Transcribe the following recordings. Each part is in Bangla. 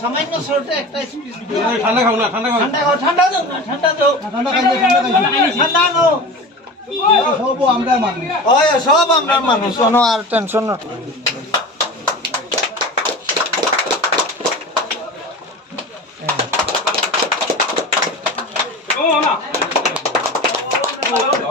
সামান্য ছোট একটা স্পিচ ঠান্ডা খাও না ঠান্ডা খাও। ঠান্ডা খাও ঠান্ডা দাও না ঠান্ডা দাও। ঠান্ডা আনো সব আমরা মানুষ। সব আমরা মানুষ শোনো আর টেনশন না।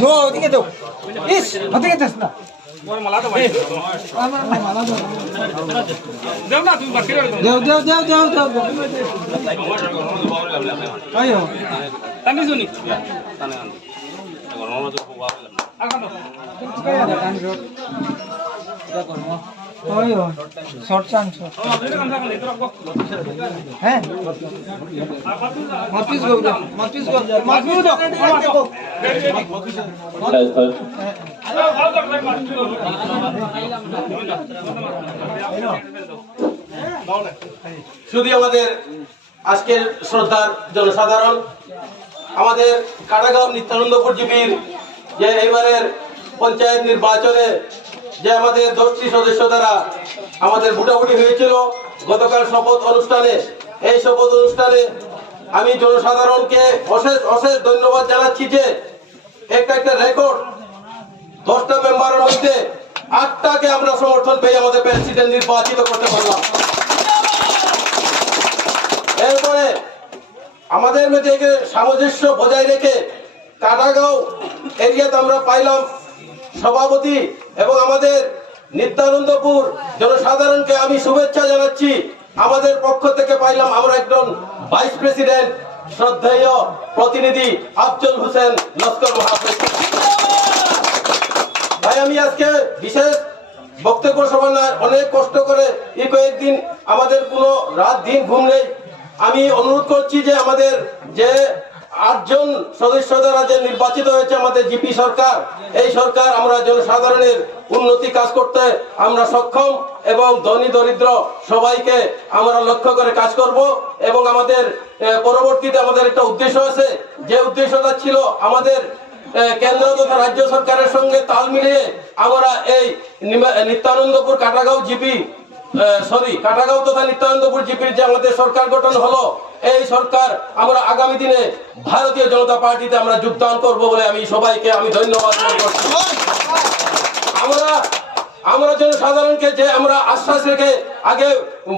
দো ওদিকে দাও ইস ওদিকে দাস না মোর মালা তো ভাই দেও না তুমি বাকি রইল দেও দেও দেও দেও দেও আয়ো তানি শুনি আগানো শুধু আমাদের আজকের শ্রদ্ধার জনসাধারণ আমাদের কাটাগাঁও নিত্যানন্দপুর জীবীর যে এবারের পঞ্চায়েত নির্বাচনে যে আমাদের দশটি সদস্য দ্বারা আমাদের ভোটাভুটি হয়েছিল, গতকাল শপথ অনুষ্ঠানে। এই শপথ অনুষ্ঠানে আমি জনসাধারণকে অশেষ অশেষ ধন্যবাদ জানাচ্ছি যে একটা একটা রেকর্ড দশটা মেম্বারের মধ্যে আটটাকে আমরা সমর্থন পেয়ে আমাদের প্রেসিডেন্ট নির্বাচিত করতে পারলাম। এরপরে আমাদের একে সামঞ্জস্য বজায় রেখে কাটাগাঁও এরিয়াতে আমরা পাইলাম সভাপতি এবং আমাদের নিত্যানন্দপুর জনসাধারণকে আমি শুভেচ্ছা জানাচ্ছি। আমাদের পক্ষ থেকে পাইলাম আমরা একজন ভাইস প্রেসিডেন্ট, শ্রদ্ধেয় প্রতিনিধি আফজল হোসেন লস্কর ভাই, আমি আজকে বিশেষ বক্তব্য সভা অনেক কষ্ট করে এই কয়েকদিন আমাদের কোনো রাত, দিন, ঘুম নেই। আমি অনুরোধ করছি যে আমাদের যে আটজন সদস্য দ্বারা যে নির্বাচিত হয়েছে আমাদের জিপি সরকার, এই সরকার আমরা জনসাধারণের উন্নতি কাজ করতে আমরা সক্ষম এবং ধনী দরিদ্র সবাইকে আমরা লক্ষ্য করে কাজ করব এবং আমাদের পরবর্তীতে আমাদের একটা উদ্দেশ্য আছে। যে উদ্দেশ্যটা ছিল আমাদের কেন্দ্র তথা রাজ্য সরকারের সঙ্গে তাল মিলিয়ে আমরা এই নিত্যানন্দপুর কাটাগাঁও জিপি সরি, কাটাগাঁও তথা নিত্যানন্দপুর জিপির যে আমাদের সরকার গঠন হলো, এই সরকার আমরা আগামী দিনে ভারতীয় জনতা পার্টিতে আমরা যোগদান করব বলে আমি সবাইকে আমি ধন্যবাদ আমরা আমরা জনসাধারণকে যে আমরা আশ্বাস রেখে আগে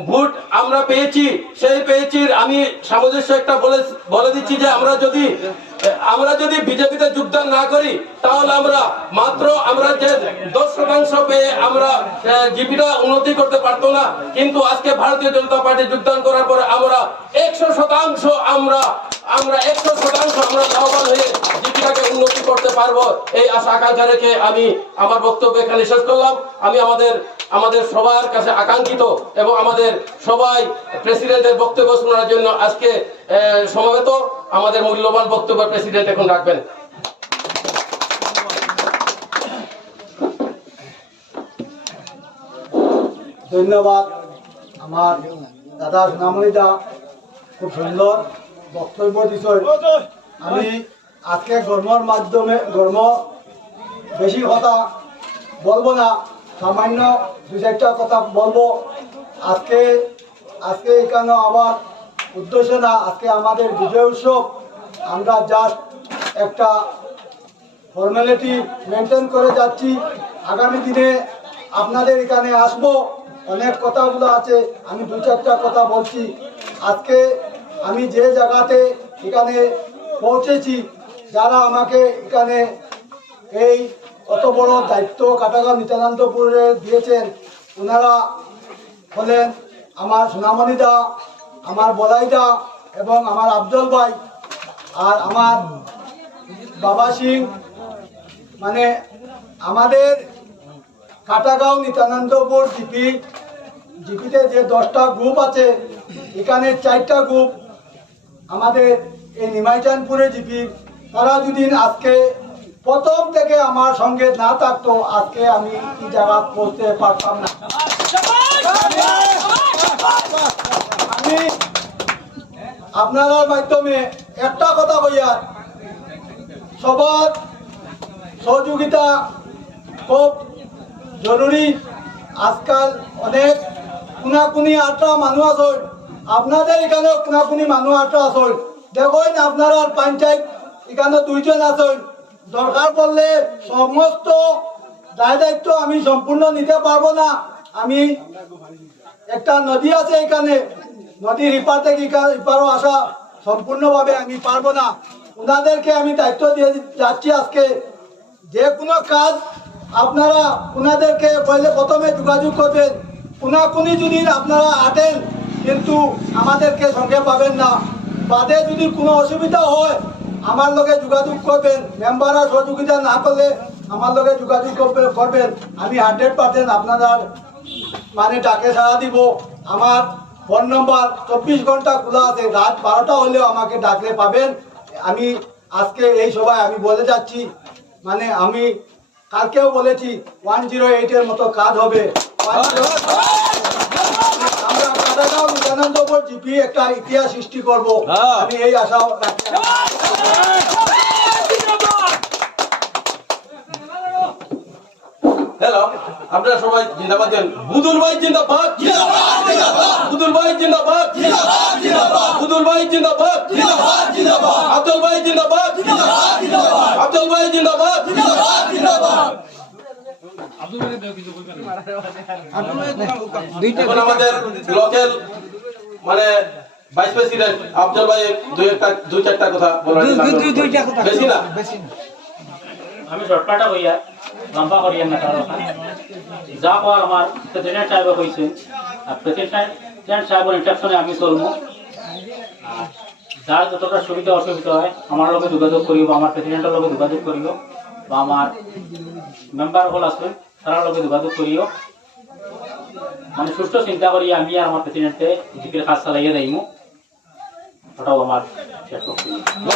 ভোট আমরা পেয়েছি, সেই পেয়েছি, আমি সামঞ্জস্য একটা বলে বলে দিচ্ছি যে আমরা যদি আমরা যদি বিজেপিতে যোগদান না করি, তাহলে আমরা মাত্র আমরা যে দশ শতাংশ পেয়ে আমরা জিপিটা উন্নতি করতে পারতো না। কিন্তু আজকে ভারতীয় জনতা পার্টি যোগদান করার পরে আমরা একশো শতাংশ আমরা আমরা একশো শতাংশ আমরা লাভবান হয়ে জীবিকাকে উন্নতি করতে পারব। এই আশা আকাঙ্ক্ষা রেখে আমি আমার বক্তব্য এখানে শেষ করলাম। আমি আমাদের আমাদের সবার কাছে আকাঙ্ক্ষিত এবং আমাদের সবাই প্রেসিডেন্টের বক্তব্য শোনার জন্য আজকে সমবেত আমাদের মূল্যবান বক্তব্য প্রেসিডেন্ট এখন রাখবেন। ধন্যবাদ। আমার দাদা সোনামণিদা খুব সুন্দর বক্তব্য দিছয় আমি আজকে গরমর মাধ্যমে গরম বেশি কথা বলব না। সামান্য দু চারটা কথা বলব। আজকে আজকে এখানে আমার উদ্দেশ্য না, আজকে আমাদের বিজয় উৎসব। আমরা জাস্ট একটা ফর্মালিটি মেনটেন করে যাচ্ছি। আগামী দিনে আপনাদের এখানে আসব। অনেক কথাগুলো আছে, আমি দু চারটা কথা বলছি। আজকে আমি যে জায়গাতে এখানে পৌঁছেছি, যারা আমাকে এখানে এই অত বড় দায়িত্ব কাটাগাঁও নিত্যানন্দপুরে দিয়েছেন। ওনারা হলেন আমার সোনামণি দা আমার বলাই দা এবং আমার আফজল ভাই আর আমার বাবা সিং। মানে আমাদের কাটাগাঁও নিত্যানন্দপুর জিপি জিপিতে যে দশটা গ্রুপ আছে, এখানে চারটা গ্রুপ আমাদের এই নিমাইচানপুরে জিপি তারা যদি আজকে প্রথম থেকে আমার সঙ্গে না থাকতো, আজকে আমি এই জায়গা পৌঁছতে পারতাম না। আমি আপনার মাধ্যমে একটা কথা বইয়া সবার সহযোগিতা খুব জরুরি। আজকাল অনেক কুনাকুনি আটটা মানুষ আছে। আপনাদের এখানেও কুনাকুনি মানুষ আটটা আছে। দেখুন, আপনারা পঞ্চায়েত এখানে দুইজন আছেন। দরকার পড়লে সমস্ত দায় দায়িত্ব আমি সম্পূর্ণ নিতে পারব না। আমি একটা নদী আছে এখানে নদীর ইপার থেকে ইপারও আসা সম্পূর্ণভাবে আমি পারব না। ওনাদেরকে আমি দায়িত্ব দিয়ে যাচ্ছি আজকে। যে কোনো কাজ আপনারা ওনাদেরকে পহলে প্রথমে যোগাযোগ করবেন। কোনাকুনি যদি আপনারা আটেন, কিন্তু আমাদেরকে সঙ্গে পাবেন না। বাদে যদি কোনো অসুবিধা হয় আমার লগে যোগাযোগ করবেন মেম্বাররা সহযোগিতা না করলে আমার লগে যোগাযোগ করবে- করবেন। আমি হান্ড্রেড পার্সেন্ট আপনার মানে ডাকে সাড়া দিব। আমার ফোন নম্বর চব্বিশ ঘণ্টা খোলা আছে। রাত বারোটা হলেও আমাকে ডাকলে পাবেন। আমি আজকে এই সভায় আমি বলে যাচ্ছি মানে আমি কালকেও বলেছি ওয়ান জিরো এইটের মতো কাজ হবে। 108 আমরা নিত্যানন্দপুর জিপি একটা ইতিহাস সৃষ্টি করব। আমি এই আশাও রাখি হ্যালো আপনারা সবাই জিন্দাবাদ দেন বুদুল ভাই জিন্দাবাদ বুদুল ভাই জিন্দাবাদ বুদুল ভাই জিন্দাবাদ আব্দুল ভাই জিন্দাবাদ আব্দুল ভাই জিন্দাবাদ। এখন আমাদের লোকাল মানে ভাইস প্রেসিডেন্ট আফজল ভাই দুই একটা দুই চারটা কথা বলার বেশি না? আমি শর্টকাটা হইয়া লম্বা করিয়া না যা হওয়ার আমার প্রেসিডেন্ট সাহেব কইছে আর প্রেসিডেন্ট সাহেবের আমি চলবো। যার যতটা সুবিধা অসুবিধা হয় আমার লগে যোগাযোগ করিব আমার প্রেসিডেন্টের লগে যোগাযোগ করিব বা আমার মেম্বার হল আছে তার লগে যোগাযোগ করিও। মানে সুস্থ চিন্তা করি আমি আর আমার প্রেসিডেন্টে জিপির কাজ চালাইয়া যাইমু। ওটাও আমার শেষ বক্তব্য।